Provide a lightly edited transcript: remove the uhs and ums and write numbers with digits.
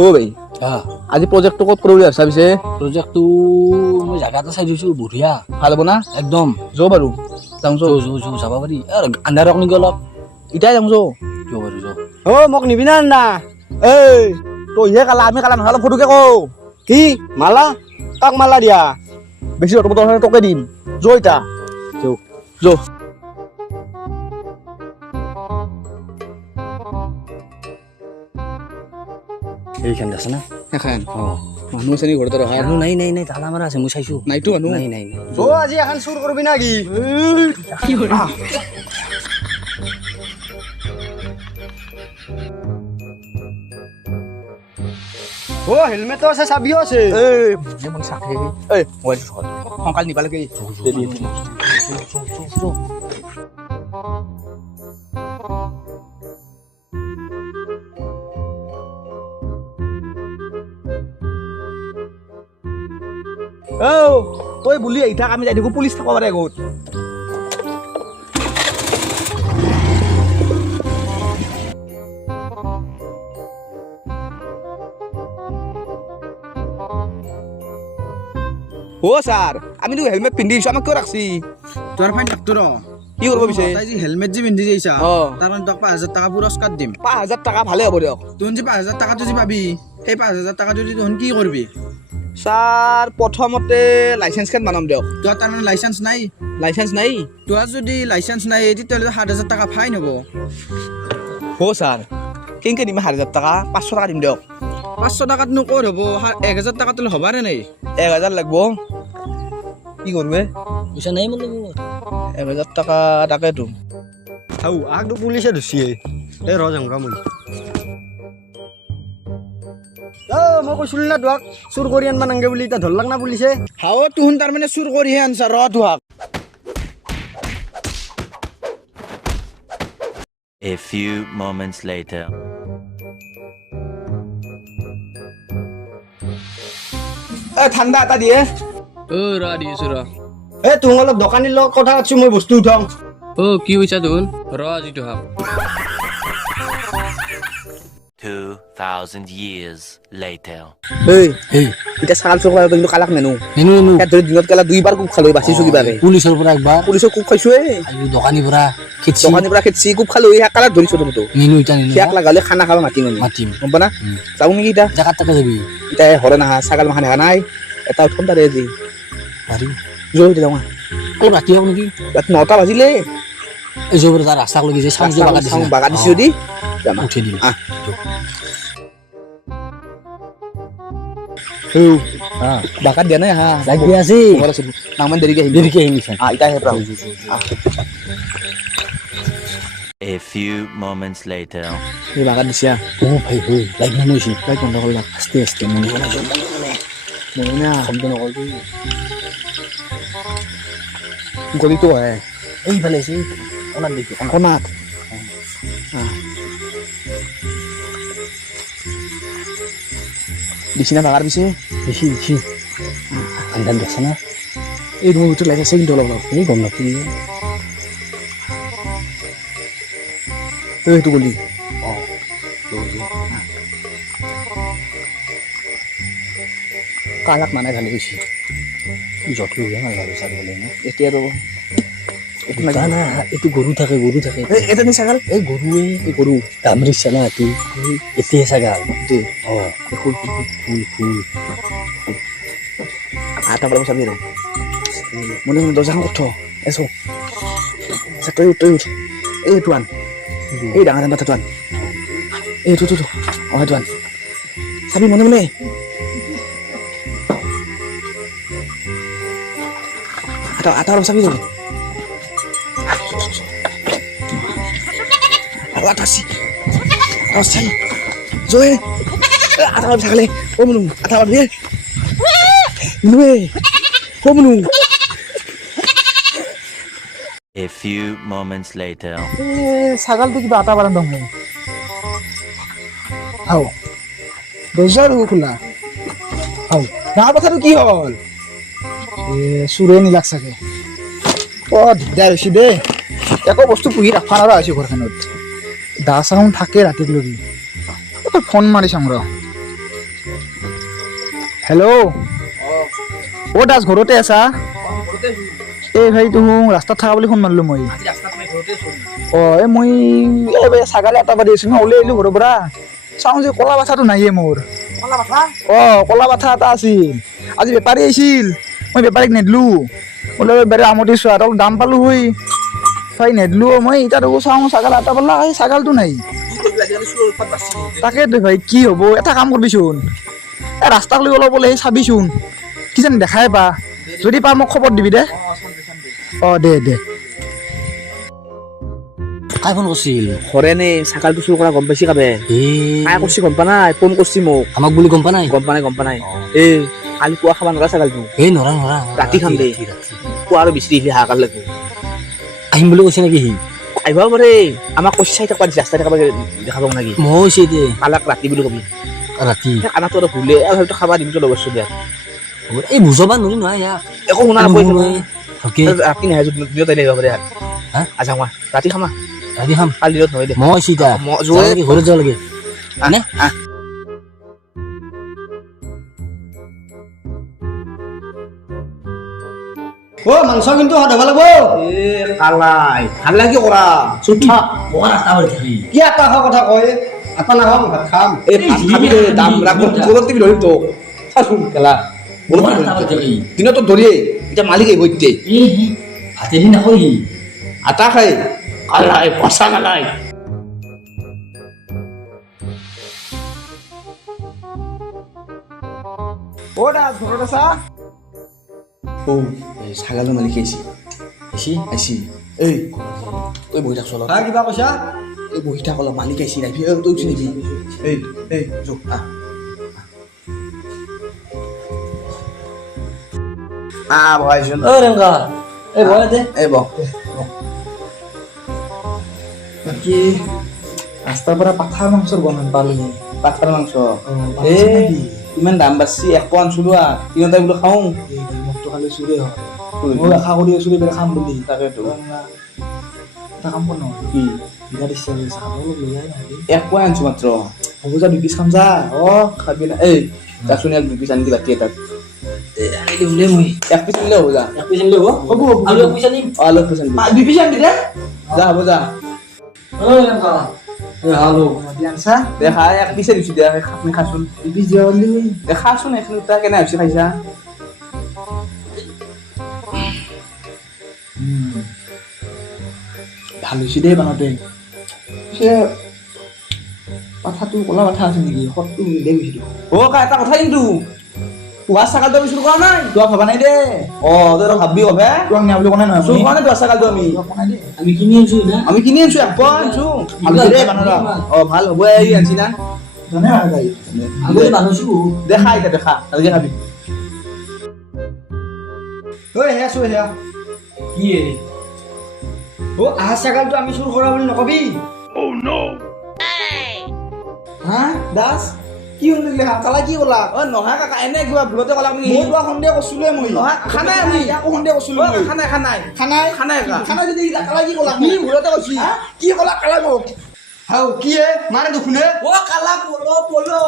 ও ভাই আজি প্ৰজেক্টটো ক'ত কৰিব আছে পিছে প্ৰজেক্টটো মই জাগা এটা চাই দিছোঁ বঢ়িয়া ভাল হ'ব না একদম যো বাৰু যাওঁ যো যাব পাৰি আন্ধাৰ ৰখ নেকি অলপ ইটাই যাওঁ যো যো বাৰু যো মোক নিবি না না এই তইহে কালা আমি কালা নহয় অলপ ফটোকে কওঁ কি মালা কাক মালা দিয়া বেছি অটো বটল তোকে দিম যো ইটা যো এইখান আছে না এখন মানুহ আছে নি ঘৰতে ৰহা মানুহ নাই নাই নাই তালা মাৰা আছে মই চাইছোঁ নাইতো মানুহ নাই নাই নাই যো আজি এখন চুৰ কৰবি না কি ও হেলমেটো আছে চাবিও আছে এই মই চাকে এই মোবাইলটো থ সোনকালে নিবা লাগে তই বুলি আহিথাক আমি যাই থাকো পুলিচ থাকব পাৰে আগত ও স্যাৰ আমি তো হেলমেট পিন্ধি দিছো আমাক কিয় ৰাখছি তোৰ ফাইন ডাক্তৰ কি কৰবো পিছে তাই যে হেলমেট যে পিন্ধি যাইছা অ। তাৰ কাৰণে তোক 5,000 টকা পুৰস্কাৰ দিম 5,000 টাকা ভালে হ'ব দিয়ক তুন যে 5,000 টকাটো যে পাবি সেই 5,000 টকাটো দি তহন কি কৰবি স্যাৰ প্ৰথমতে লাইসেন্স খান বানাম দিয়ক তোৰ তাৰমানে লাইচেন্স নাই লাইসেন্স নাই তোৰ যদি লাইচেন্স নাই তেতিয়াহ'লে 7,000 টকা ফাইন হ'ব ও স্যার কেনকে দিম 1,000 টাকা 500 টাকা দিম দিয়ক 500 টকাতনো ক'ত হ'ব 1,000 টকাটো হ'বাৰে নাই 1,000 লাগবো কি কৰবে পইচা নাই মোৰ লগত 1,000 টাকা তাকেতো হাউ আগটো পুলিচে ধুচিয়ে এই ৰ যাম মই মই কৈছিলো না তোক চুৰ কৰি আনবা নাংগে বুলি এতিয়া ধৰলাক না পুলিচে হাও তুহুন তাৰমানে চুৰ কৰিহে আনছা ৰ তোহাক A few moments later. ঠান্ডা এটা দিয়ে ৰ দি আছোঁ ৰ এ তুহুন অলপ দোকানীৰ লগত কথা পাতিছো মই বস্তু উঠাওঁ কি হৈছে তোন ৰ আজিটো হাক 2,000 years later. এই এটা ছাগাল চোৰ কৰা কিন্তু কালাক মেনু এনো এনো ইয়াত ধৰি দিনত কেলা দুইবাৰ কুপ খালো বাচিছো কিবাকে পুলিচৰ পৰা একবাৰ পুলিচৰ কুপ খাইছো আৰু দোকানীৰ পৰা খেতি দোকানীৰ পৰা খেতছি কুপ খালো এই কালাক ধৰিছো তো নিনো ইটা নিনো সিয়াক লাগালে খানা খাব মাতিম আমি মাতিম গম পা না যাওঁ নেকি ইটা জাগাত তাকে যাবি ইটা হৰে নাহা ছাগাল মাখা দেখা নাই এটা উঠম তাৰে আজি পাৰি জয় যাওঁ অলপ ৰাতি হওক নেকি ৰাতি 9টা বাজিলে এই জবৰ তাৰ ৰাস্তাক লাগি যায় চাউণ্ড বাগা দিছে বাগা দিছো দি যাম উঠি দিম আহ বাগাত দিয়া নাই হা লাগি আছে নামান দেৰিকে আহিম নিছা ইটা হে প্ৰাও A few moments later. এই বাগাত দিছা ভাই লাইট মানুহ হৈছে লাইট বন্ধ কৰিলা আস্তে আস্তে মনে মনে না শব্দ নকৰবি গলিটো হয় এইফালে আছে অনাত দেখি কণাত বিচিনা বাগাৰ পিছে দেখি দেখি আন্ধাৰ দেখা না এই ৰুমৰ ভিতৰত লাইট আছে কিন্তু অলপ অলপ এই গম নাপাবি সেইটো গলি কালাক মানে ভালে হৈছে যত ভাবি চাৰিবলৈ না এতিয়া আৰু না এইটো গৰু থাকে এটা নি ছাগাল এই গৰুৱে এই গৰু দামৰি চানা এইটো এতিয়া ছাগাল ফুল ফুল আটা বৰম চাবি ৰে মনে মনে দৰ্জাখন উঠ এছো তই উঠ এইটো আন এই ডাঙৰ ডাঙৰ তাতো আন এইটো সেইটো আন চাবি মনে মনে আটা বৰম চাবি ৰে আটাছি চাই জয় আটা বৰম থাকলে ও মনু আটা বৰম দিয়ে নুৱে ও Manu A few moments later. ছাগালটো কিবা আটা বাৰান দম হাও দৰ্জা খোলা হাও ডাঙৰ কথাটো কি হ'ল চুৰে নিলাক চাগে দিগদাৰ হৈছে দেই একো বস্তু পুহি ৰাখা নৰা হৈছে ঘৰখনত দা চাউন থাকে ৰাতিক লগি ফোন মাৰি চাম ৰ হেল্ল' অ' দাস ঘৰতে আছা এই ভাই তোক ৰাস্তাত থকা বুলি ফোন মাৰিলোঁ মই অঁ এই মই এই ছাগালী এটা বাদি আছোঁ ন ওলাই আহিলোঁ ঘৰৰ পৰা চাওঁ যে ক'লা বাঠাটো নাইয়ে মোৰ অঁ ক'লা বাঠা এটা আছিল আজি বেপাৰী আহিছিল মই বেপাৰীক নেদলোঁ বোলে বেপাৰী আমতি চোৱা অলপ দাম পালোঁ হৈ চাই নেদলোঁ মই এতিয়া দেখোঁ চাওঁ ছাগাল এটা পালা এই ছাগালটো নাই তাকেতো ভাই কি হ'ব এটা কাম কৰিবিচোন এই ৰাস্তাক লৈ অলপ ওলাই চাবিচোন কিজানি দেখাই পা যদি পা মোক খবৰ দিবি দে অঁ দে কাই ফোন কৰিছিল হৰেণে ছাগালটো চুৰ কৰা গম পাইছি কাবে কাই কৰিছি গম পা নাই ফোন কৰিছি মোক আমাক বুলি গম পোৱা নাই গম পা নাই এই কালি পুৱা খাব নোৱাৰা ছাগালটো এই নৰা ৰাতি খাম দে পুৱা আৰু বিচাৰি আহিলে হাহাকাৰ লাগিব আহিম বুলি কৈছে নেকি সি আহিব পাৰে আমাক কৈছে চাই থাকবা দিছে ৰাস্তাই থাকবা দেখাব নাকি মই হৈছে এতিয়া কালাক ৰাতি বুলি কবি ৰাতি খানাটো আৰু ভুলে আৰু হয়তো খাবা দিমতো লগৰ দিয়া এই বুজাবা নোৱাৰি নহয় ইয়াক একো শুনা নাপাই অ'কে ৰাতি নাহে দিনত আহিলে আহিব পাৰে হা আচ্ছা মই ৰাতি খামা ৰাতি খাম কালি দিনত নহয় দে মই হৈছে এতিয়া যোৱা ঘৰত যাব লাগে হয়নে অ' মাংস কিন্তু হাত হ'ব লাগিব কালাই কি কৰা চুঠা বৰ ৰাস্তা বাঢ়ি থাকি কি আটা খোৱা কথা কয় আটা নাখাম ভাত খাম এই ভাত খাবি দে দাম ৰাখব ঘৰত দিবি ধৰি তোক চাচোন কেলা বৰ ৰাস্তা বাঢ়ি থাকি দিনতো ধৰিয়ে এতিয়া মালিক আহিব এতিয়া এই ভাতেদি নাখায় সি আটা খাই কালাই পচা কালাই অ' দাস ঘৰত আছা ও ছাগালৰ মালিক আহিছে আহিছি এই তই বহি থাকছ অলপ হা কিবা কৈছা এই বহি থাক অলপ মালিক আহিছি নাই তই উঠি নেকি এই যো বহাইছোন অ ৰেংকা এই বয় দে এই বহ বাকী ৰাস্তাৰ পৰা পাঠাৰ মাংসৰ গন্ধ পালোঁ পাঠাৰ মাংস ইমান দাম বাঢ়ছি 1 পোৱা আনিছিলোঁ তিনিটাই বোলো খাওঁ মোকতো খালি চুৰে হয় মই আশা কৰি আছোঁ এইবাৰ খাম বুলি তাকেতো এটা কাম কৰ নহয় কি বিৰাট ইচ্ছা কৰিছে খাব অলপ লৈ যায় নহ'লে 1 পোৱা আনিছোঁ মাত্ৰ হ'ব যা 2 পিচ খাম যা খাবি না এই যাচোন 2 পিচ আনি দি বাতি এটাত আনি দিম দে মই 1 পিচ আনিলে হ'ব যা এক পিচ আনিলে হ'ব হ'ব আৰু এক পিচ আনিম অলপ পিচ আনিবি 2 পিচ আনিবি দে যা হ'ব যা অ ৰেংকা এই হালো দি আনছা দেখা 1 পিচে দিছোঁ দিয়া আমি খাচোন 2 পিচ দিয়া বুলি দেখাচোন এখন দুটা কেনে হৈছে খাইছা ভাল হৈছে দেই বানতে পিছে পাঠাটো ক'লা পাঠা আছে নেকি সতটো মিলে গৈছে এটা কথা কিন্তু পুৱা ছাগালটো আমি চুৰ কৰা নাই তোক ভবা নাই দে তই ভাবি হবে তোক নিয়া বুলি কোৱা নাই নহয় চুৰ কৰা নাই পুৱা ছাগালটো আমি কোৱা নাই দে আমি কিনি আনিছো না আমি কিনি আনিছোঁ 1 পোৱা আনিছোঁ ভাল হৈছে দেই বানৰা ভাল হ'ব এই আনিছি না জানে আৰু গাড়ী আগতে বানাইছো দেখা এতিয়া দেখা ভালকে খাবি ঐ হেয়া চো হেয়া কি অ' আহা ছাগালটো আমি চুৰ কৰা বুলি নকবি হা দাস কি হ'ল লিখা কালা কি ক'লা নহয় কাকা এনে কিবা ভুলতে ক'লা আপুনি মই তোক সন্দেহ কৰিছিলোৱে মই নহয়, খানাই আমি। ইয়াকো সন্দেহ কৰিছিলোঁ মই খানাই খানাই খানাই খানা যদি কালা কি ক'লা কি ভুলতে কৈছি কি ক'লা কালা মোক হাও কি হে মাৰে দেখোন হে কালা পলো